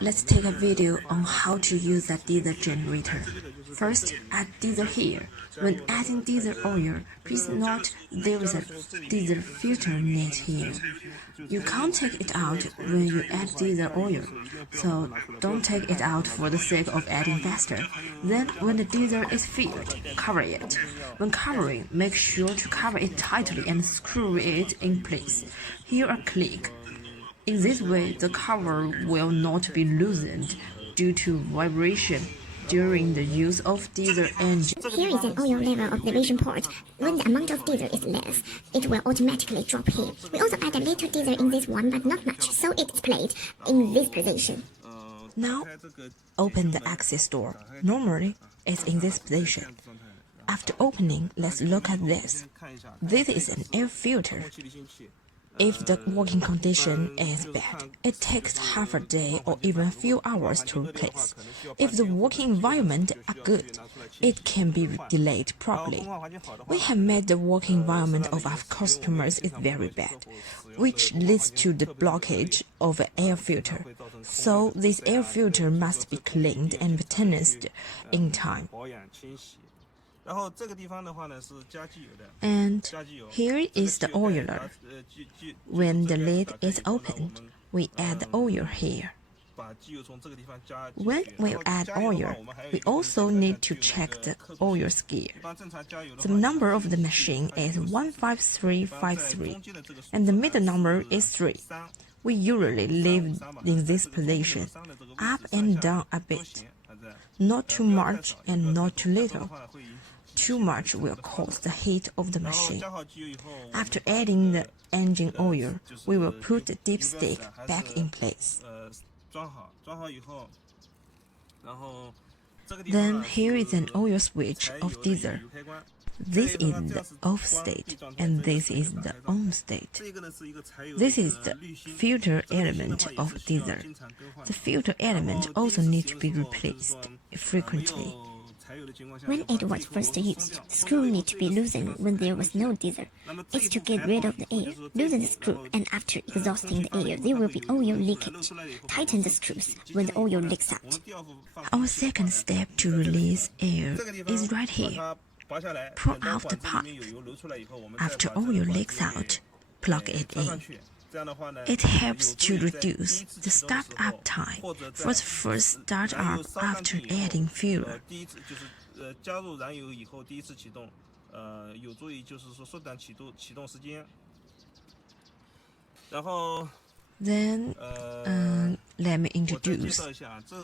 Let's take a video on how to use a diesel generator. First, add diesel here. When adding diesel oil, please note there is a diesel filter net here. You can't take it out when you add diesel oil, so don't take it out for the sake of adding faster. Then, when the diesel is filled, cover it. When covering, make sure to cover it tightly and screw it in place. Here a click. In this way, the cover will not be loosened due to vibration during the use of diesel engine. Here is an oil level observation port. When the amount of diesel is less, it will automatically drop here. We also add a little diesel in this one, but not much, so it is placed in this position. Now, open the access door. Normally, it's in this position. After opening, let's look at this. This is an air filter. If the working condition is bad, it takes half a day or even a few hours to replace. If the working environment are good, it can be delayed properly. We have made the working environment of our customers is very bad, which leads to the blockage of an air filter. So this air filter must be cleaned and maintained in time. And here is the oiler. When the lid is opened, we add the oil here. When we add oil, we also need to check the oil gear. The number of the machine is 15353, and the middle number is 3. We usually leave in this position, up and down a bit. Not too much and not too little. Too much will cause the heat of the machine. After adding the engine oil, we will put the dipstick back in place. Then here is an oil switch of diesel. This is the off state, and this is the on state. This is the filter element of diesel. The filter element also needs to be replaced frequently. When it was first used, the screw needs to be loosened when there was no diesel. It's to get rid of the air. Loosen the screw, and after exhausting the air, there will be oil leakage. Tighten the screws when the oil leaks out. Our second step to release air is right here. Pull out the pipe. After oil leaks out, plug it in. It helps to reduce the start-up time for the first start-up after adding fuel. Then, let me introduce.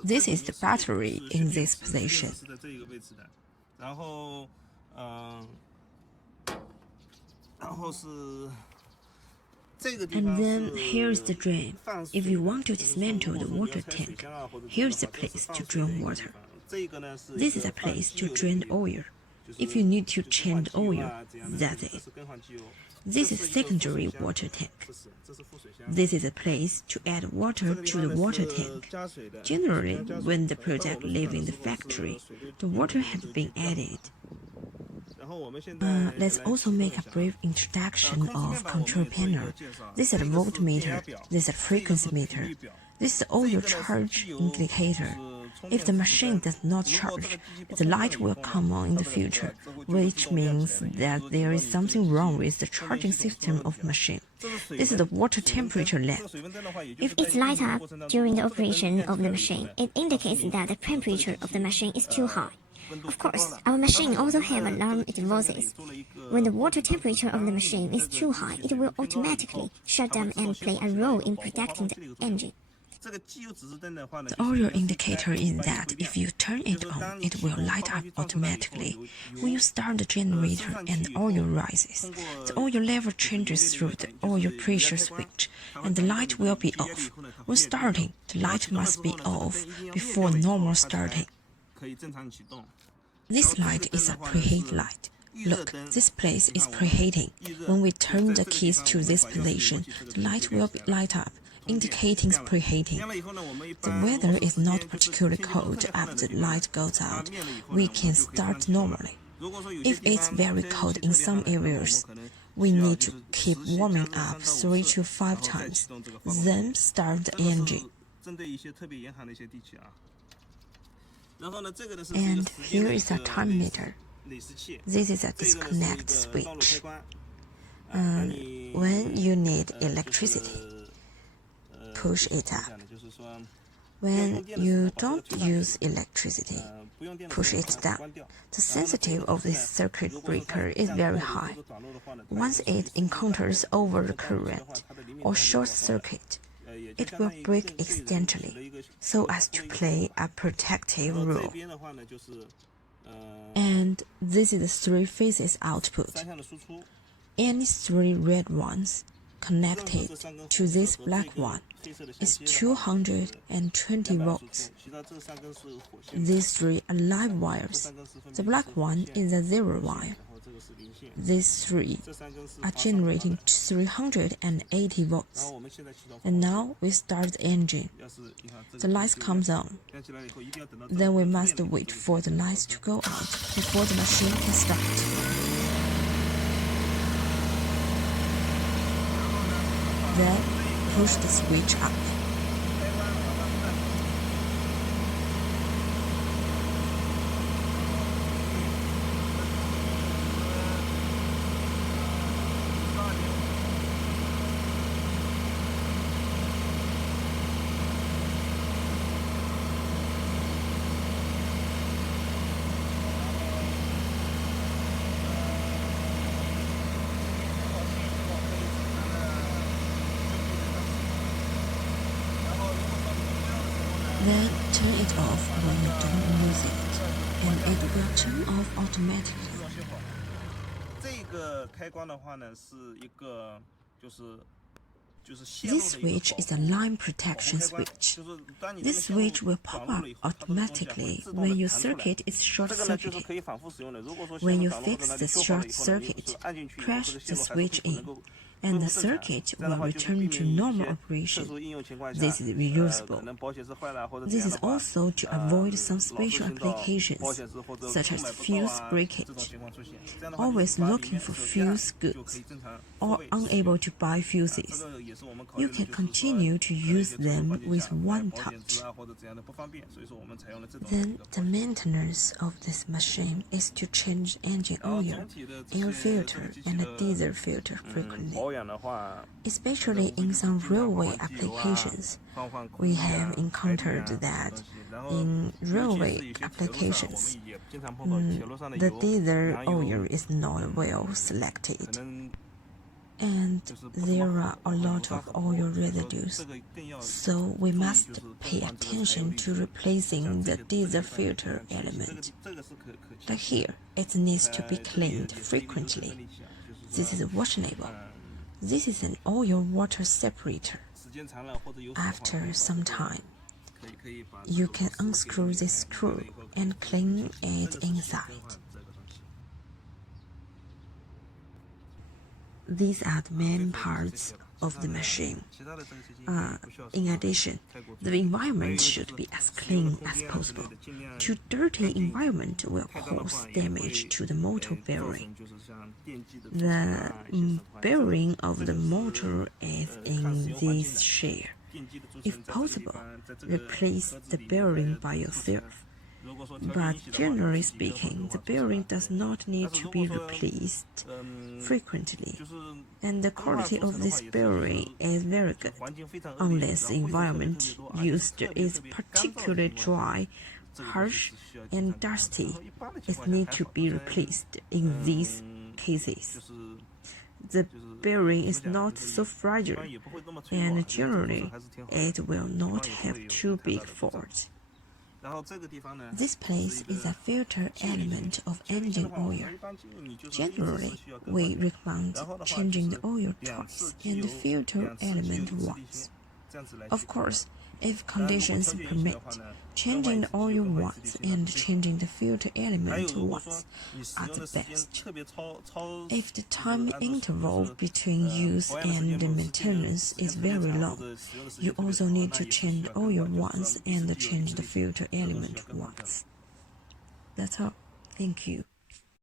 This is the battery in this position. And then here's the drain. If you want to dismantle the water tank, here's the place to drain water. This is a place to drain oil. If you need to change oil, that's it. This is secondary water tank. This is a place to add water to the water tank. Generally, when the product leaves in the factory, the water has been added. Let's also make a brief introduction of control panel. This is a voltmeter. This is a frequency meter. This is the oil charge indicator. If the machine does not charge, the light will come on in the future, which means that there is something wrong with the charging system of the machine. This is the water temperature lamp. If it's light up during the operation of the machine, it indicates that the temperature of the machine is too high. Of course, our machine also have alarm devices. When the water temperature of the machine is too high, it will automatically shut down and play a role in protecting the engine. The oil indicator is that if you turn it on, it will light up automatically. When you start the generator and the oil rises, the oil level changes through the oil pressure switch, and the light will be off. When starting, the light must be off before normal starting. This light is a preheat light. Look, this place is preheating. When we turn the keys to this position, the light will light up, indicating preheating. The weather is not particularly cold after the light goes out. We can start normally. If it's very cold in some areas, we need to keep warming up 3 to 5 times, then start the engine. And here is a time meter. This is a disconnect switch. When you need electricity, push it up. When you don't use electricity, push it down. The sensitivity of this circuit breaker is very high. Once it encounters overcurrent or short circuit, it will break accidentally so as to play a protective role. And this is the three phases output. Any three red ones connected to this black one is 220 volts. These three are live wires. The black one is a zero wire. These three are generating 380 volts. And now we start the engine. The lights comes on. Then we must wait for the lights to go out before the machine can start. Then push the switch up. Then turn it off when you don't use it, and it will turn off automatically. This switch is a line protection switch. This switch will pop up automatically when your circuit is short-circuited. When you fix the short circuit, press the switch in, and the circuit will return to normal operation. This is reusable. This is also to avoid some special applications, such as fuse breakage. Always looking for fuse goods or unable to buy fuses. You can continue to use them with one touch. Then the maintenance of this machine is to change engine oil, air filter, and a diesel filter frequently. Especially in some railway applications, we have encountered that in railway applications, the diesel oil is not well selected, and there are a lot of oil residues, so we must pay attention to replacing the diesel filter element. Like here, it needs to be cleaned frequently. This is washable. This is an oil-water separator. After some time, you can unscrew this screw and clean it inside. These are the main parts of the machine. In addition, the environment should be as clean as possible. Too dirty environment will cause damage to the motor bearing. The bearing of the motor is in this share. If possible, replace the bearing by yourself. But generally speaking, the bearing does not need to be replaced frequently, and the quality of this bearing is very good, unless the environment used is particularly dry, harsh, and dusty. It needs to be replaced in these cases. The bearing is not so fragile, and generally it will not have too big faults. This place is a filter element of engine oil. Generally, we recommend changing the oil twice and the filter element once. Of course, if conditions permit, changing the oil once and changing the filter element once are the best. If the time interval between use and maintenance is very long, you also need to change the oil once and change the filter element once. That's all. Thank you.